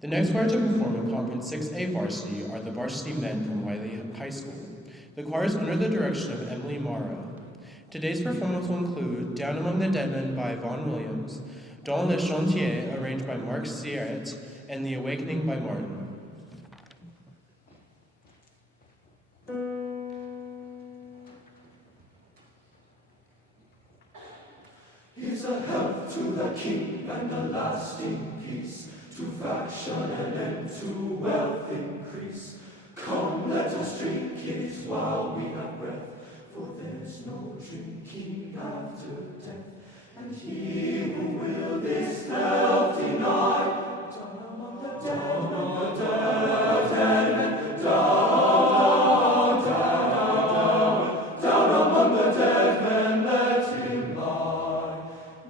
The next choir to perform in Conference 6A Varsity are the Varsity Men from Wiley High School. The choir is under the direction of Emily Morrow. Today's performance will include Down Among the Dead Men by Vaughan Williams, Dans le Chantier arranged by Mark Sierret, and The Awakening by Martin. Here's a health to the King and a lasting peace, to faction an end, to wealth increase. Come, let us drink it while we have breath, for there's no drinking after death. And he who will this health deny, down among the dead, down among the dead men, let him lie.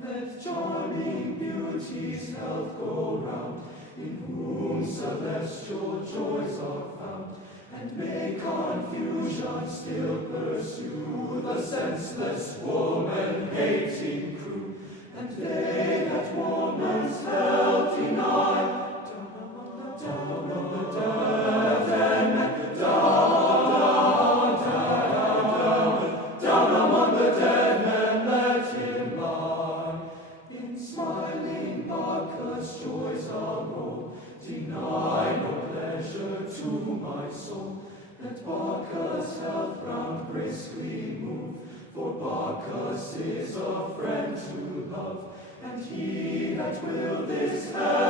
Let charming beauty's health go round, in whom celestial joys are found. And may confusion still pursue the senseless woman-hating crew, and they that woman's health deny, down among the dead men, down among the dead men, let him lie. In smiling Bacchus' joys unroll, deny no pleasure to my soul. Let Bacchus' health round briskly move, for Bacchus is a friend to love, and he that will this health